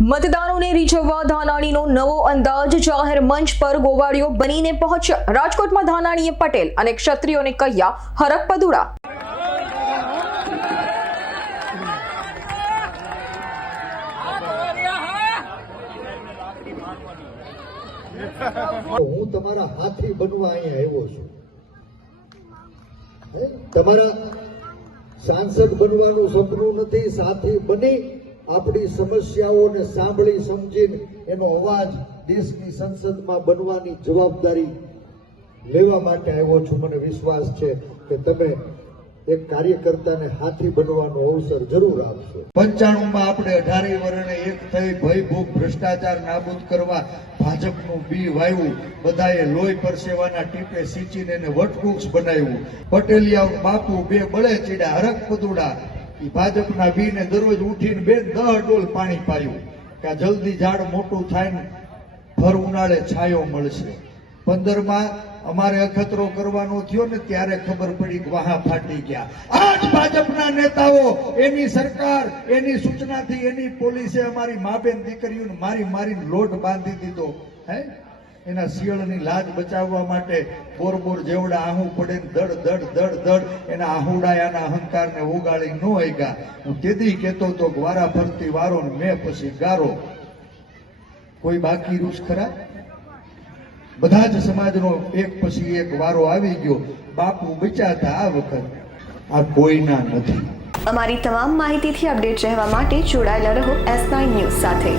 મતદારોને રીઝવવા ધાનાણીનો નવો અંદાજ જાહેર મંચ પર ગોવાળીઓ બનીને પહોંચ્યા. રાજકોટમાં ધાનાણીએ પટેલ અને ક્ષત્રિયોને કહ્યા હરક પદુડા. હું તમારા હાથી બનવા અહીંયા આવ્યો છું. તમારા સાંસદ બનવાનું સપનું નથી, સાથી બની આપણી સમસ્યાઓને સાંભળી સમજીને એનો અવાજ દેશની સંસદમાં બનવાની જવાબદારી લેવા માટે આવ્યો છું. મને વિશ્વાસ છે કે તમે એક કાર્યકર્તાને હાથી બનવાનો અવસર જરૂર આપશો. પંચાણુંમાં આપણે અઢારે વર્ણે એક થઈ ભય ભૂખ ભ્રષ્ટાચાર નાબૂદ કરવા ભાજપનું બી વાયવું બધાએ લોહી પરસેવાના ટીપે સિંચીને એને વટવૃક્ષ બનાવ્યું. પટેલિયા બાપુ બે બળે ચીડા હરક પદુડા ભાજપના બીને દરરોજ ઉઠીને બે દહ ડોલ પાણી પાયું કે જલ્દી ઝાડ મોટું થાય ને ભર ઉનાળે છાયો મળશે. પંદરમાં અમારે અખતરો કરવાનો થયો ને ત્યારે ખબર પડી કે વાહા ફાટી ગયા. આજ ભાજપના નેતાઓ, એની સરકાર, એની સૂચનાથી એની પોલીસે અમારી મા બેન દીકરીઓને મારી મારીને લોટ બાંધી દીધો. હે? એના શિયળની લાજ બચાવવા માટે બોર બોર જેવડા આહું પડે દડ દડ દડ દડ એના આહુડાયાના અહંકારને ઉગાડી ન ગયા હું કેદી કહેતો તો વારા ફરતી વારો મેં પછી ગારો. કોઈ બાકી રૂસ ખરા? બધા જ સમાજનો એક પછી એક વારો આવી ગયો. બાપુ બચાતા આ વખત. આ કોઈના નથી. અમારી તમામ માહિતીથી અપડેટ રહેવા માટે જોડાયેલા રહો એસ ન્યૂઝ સાથે.